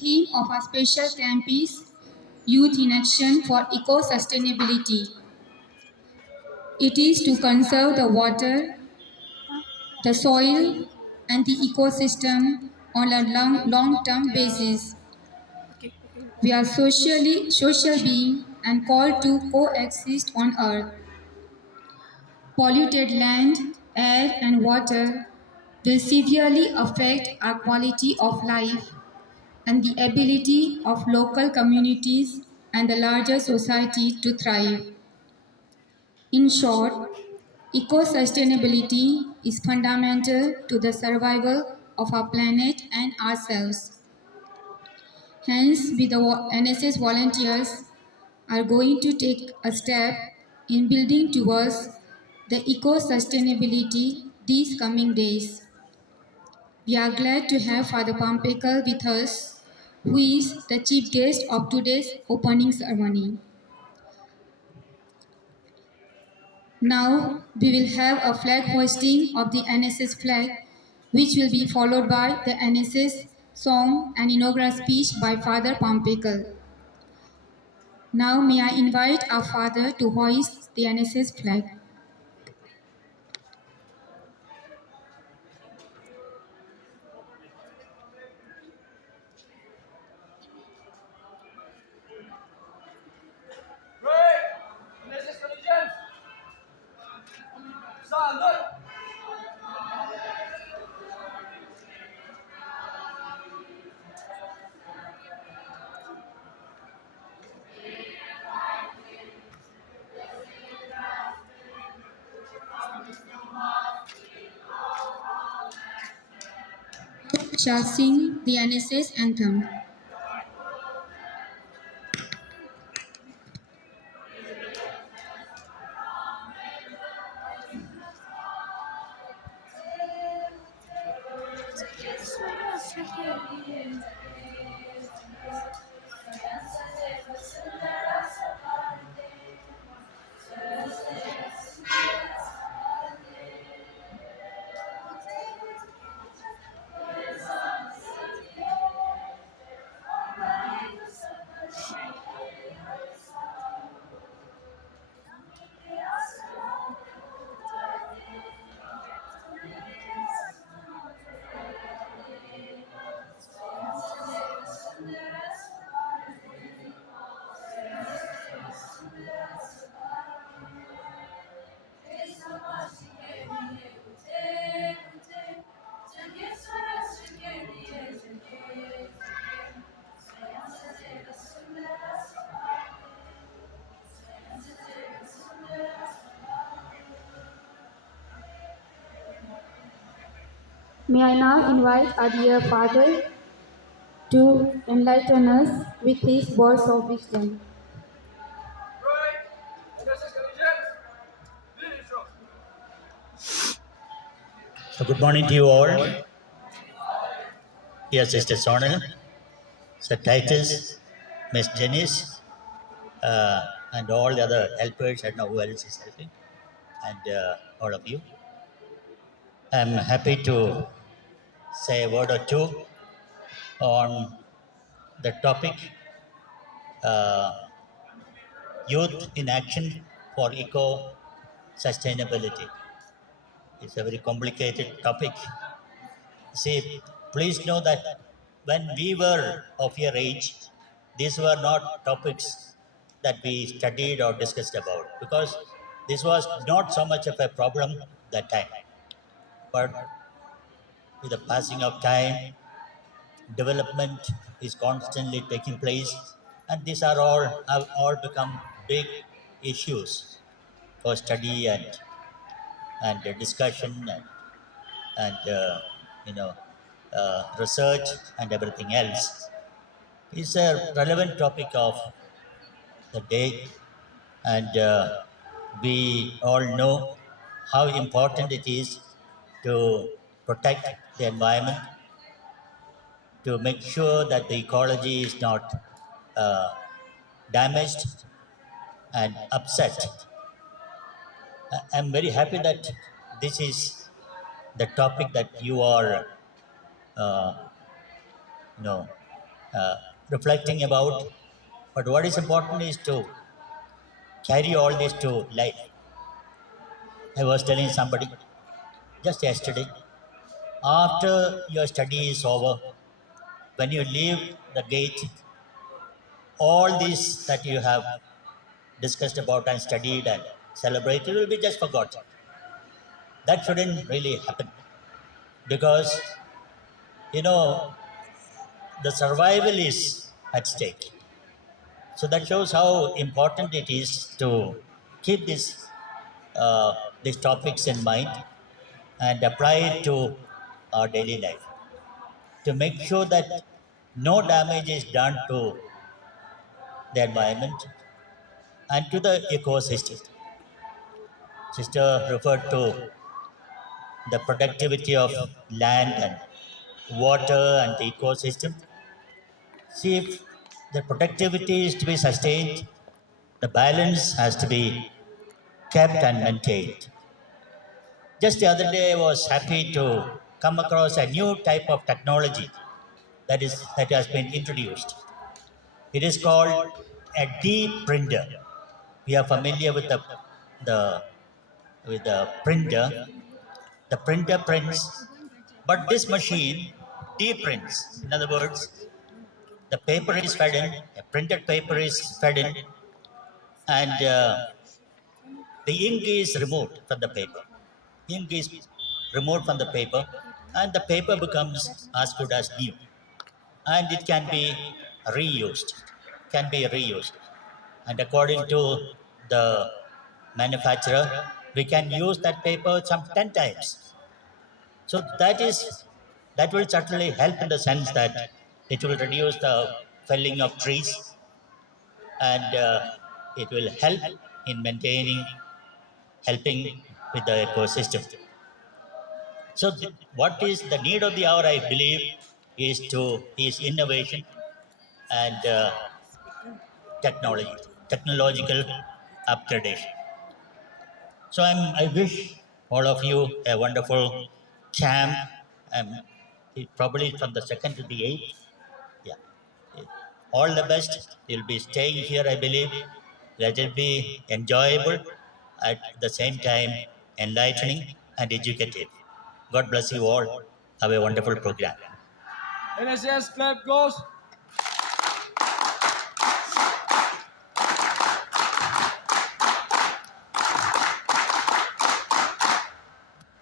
theme of our special camp is Youth in Action for Eco-Sustainability. It is to conserve the water, the soil, and the ecosystem on a long-term basis. We are social beings and called to coexist on earth. Polluted land, air, and water will severely affect our quality of life and the ability of local communities and the larger society to thrive. In short, eco-sustainability is fundamental to the survival of our planet and ourselves. Hence, we the NSS volunteers are going to take a step in building towards the eco-sustainability these coming days. We are glad to have Father Pampekal with us, who is the chief guest of today's opening ceremony. Now, we will have a flag hoisting of the NSS flag, which will be followed by the NSS song and inaugural speech by Father Pampekal. Now, may I invite our Father to hoist the NSS flag. Shall sing the NSS anthem. May I now invite our dear Father to enlighten us with his words of wisdom. So good morning to you all. Here, Sister Sonal, Sir Titus, Miss Janice, and all the other helpers. I don't know who else is helping, and all of you. I'm happy to say a word or two on the topic Youth in Action for Eco Sustainability. It's a very complicated topic. See, please know that when we were of your age, these were not topics that we studied or discussed about because this was not so much of a problem that time. But with the passing of time, development is constantly taking place, and these are all have all become big issues for study and discussion and you know research and everything else. It's a relevant topic of the day, and we all know how important it is to protect the environment, to make sure that the ecology is not uh, damaged and upset. I'm very happy that this is the topic that you are, uh, you know, uh, reflecting about. But what is important is to carry all this to life. I was telling somebody just yesterday, after your study is over, when you leave the gate, all this that you have discussed about and studied and celebrated will be just forgotten. That shouldn't really happen because, you know, the survival is at stake. So that shows how important it is to keep these topics in mind and apply it to our daily life to make sure that no damage is done to the environment and to the ecosystem. Sister referred to the productivity of land and water and the ecosystem. See, if the productivity is to be sustained, the balance has to be kept and maintained. Just the other day, I was happy to come across a new type of technology that has been introduced. It is called a deep printer. We are familiar with the with the printer. The printer prints, but this machine deep prints. In other words, the paper is fed in, a printed paper is fed in, and the ink is removed from the paper. Ink is removed from the paper, and the paper becomes as good as new, and it can be reused. Can be reused, and according to the manufacturer, we can use that paper some 10 times. So that will certainly help in the sense that it will reduce the felling of trees and it will help in maintaining, helping with the ecosystem. So, what is the need of the hour? I believe is innovation and technology, technological upgradation. So, I wish all of you a wonderful camp. Um, probably from the second to the eighth. Yeah. All the best. You'll be staying here, I believe. Let it be enjoyable, at the same time enlightening and educative. God bless you all. Have a wonderful program. NSS clap goes.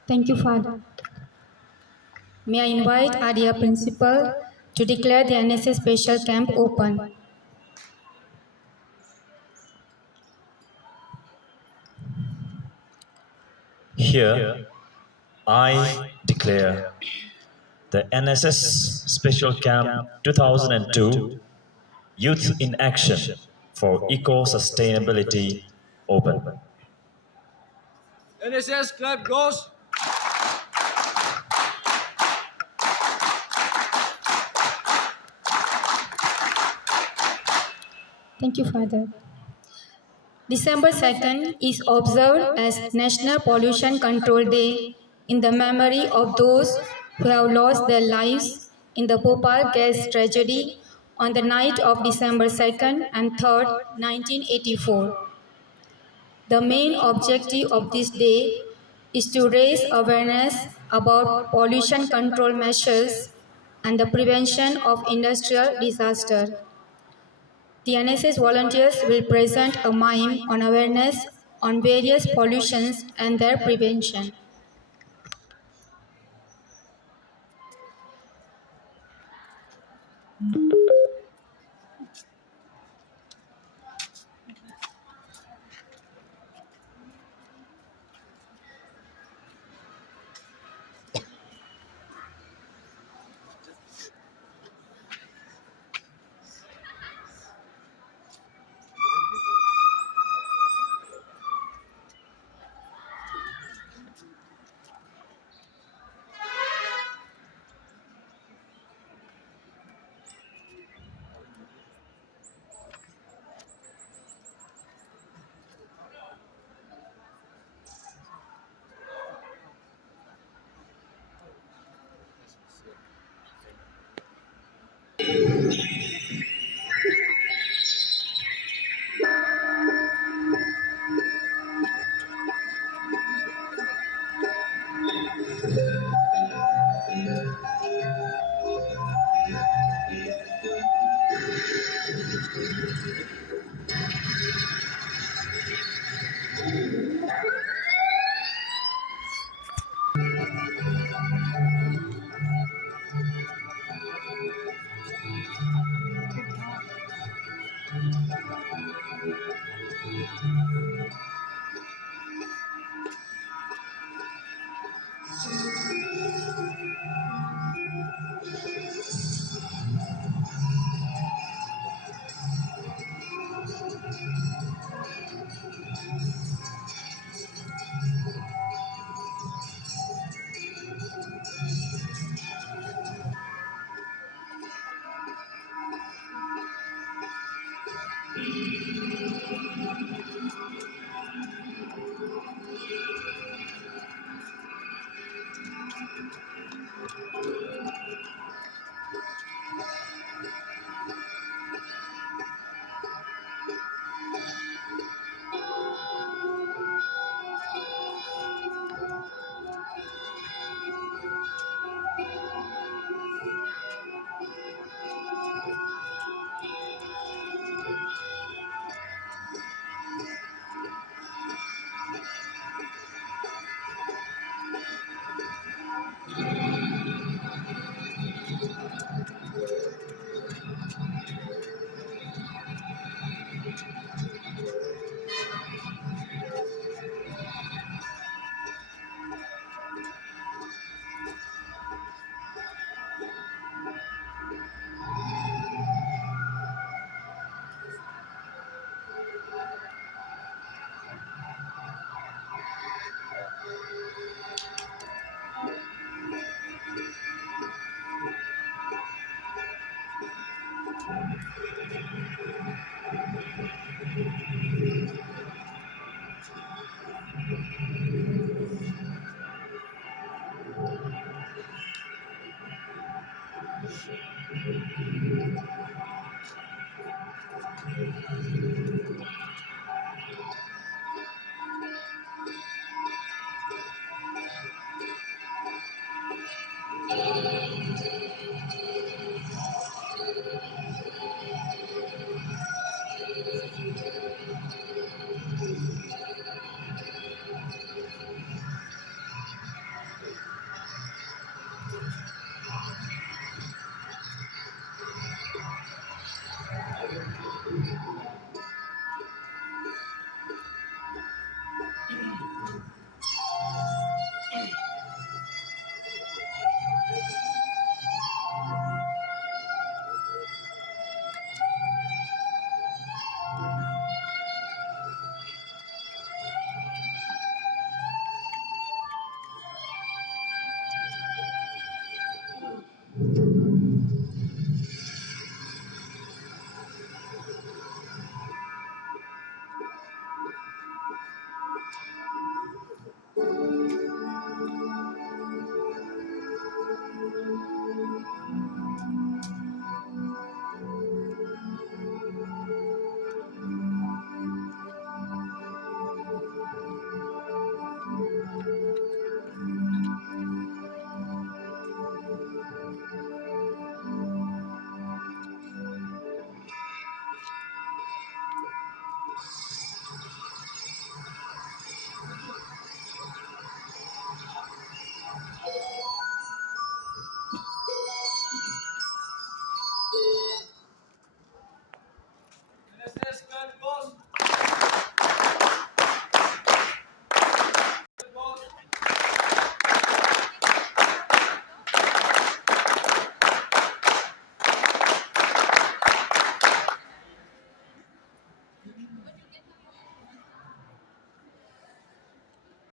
Thank you, Father. May I invite our dear principal to declare the NSS special camp open. Here, I declare the NSS Special Camp 2002 Youth in Action for Eco Sustainability open. NSS clap goes. Thank you, Father. December 2nd is observed as National Pollution Control Day in the memory of those who have lost their lives in the Bhopal gas tragedy on the night of December 2nd and 3rd, 1984. The main objective of this day is to raise awareness about pollution control measures and the prevention of industrial disaster. The NSS volunteers will present a mime on awareness on various pollutions and their prevention.